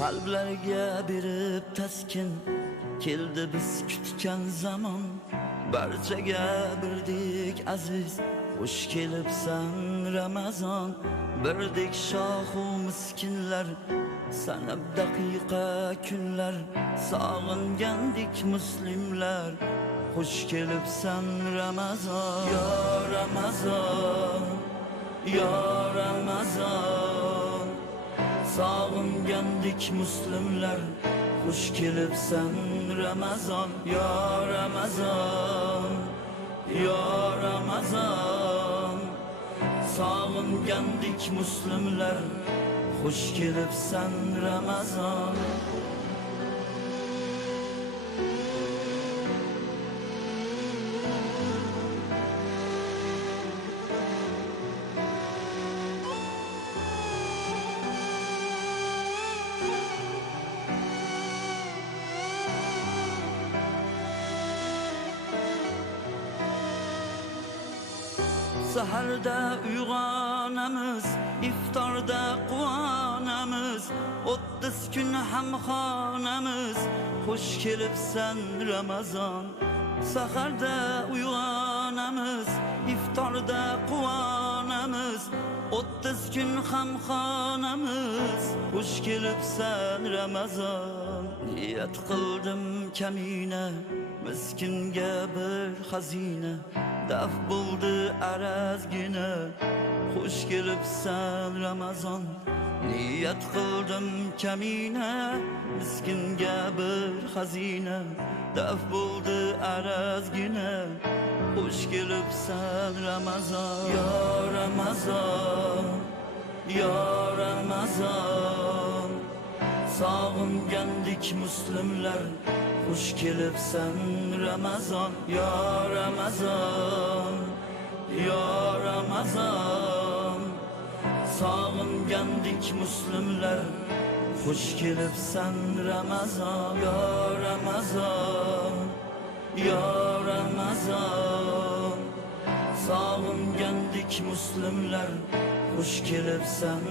Qalblarga berib taskin keldi biz kutgan zamon. Barchaga birdek aziz xush kelibsan Ramazon. Birdek shohu miskinlar sanab daqiqa kunlar, sog'ingandik muslimlar xush kelibsan Ramazon. Ya Ramazon, ya Ramazon, sog'ingandik muslimlar xush kelibsan Ramazon. Ya Ramazon, ya Ramazon, sog'ingandik muslimlar xush kelibsan Ramazon. Saharda uyg'onamiz, iftorda quvonamiz, 30 kun hamxonamiz xush kelibsan Ramazon. Saharda uyg'onamiz, iftorda quvonamiz, 30 kun hamxonamiz xush kelibsan Ramazon. Niyat qildim kamina, miskinga bir xazina, daf bo'ldi arazgina xush kelibsan Ramazon. Niyat qildim kamina, miskinga bir xazina, daf bo'ldi arazgina xush kelibsan Ramazon. Ya Ramazon, ya Ramazon, sog'ingandik muslimlar xush kelibsan Ramazon. Ya Ramazon, ya Ramazon, sog'ingandik muslimlar xush kelibsan Ramazon. Ya Ramazon, ya Ramazon, sog'ingandik muslimlar xush kelibsan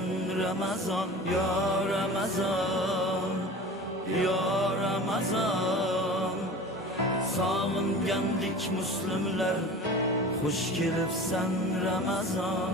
Ramazon. Ya Ramazon, ya Ramazon, sog'ingandik muslimlar xush kelibsan Ramazon.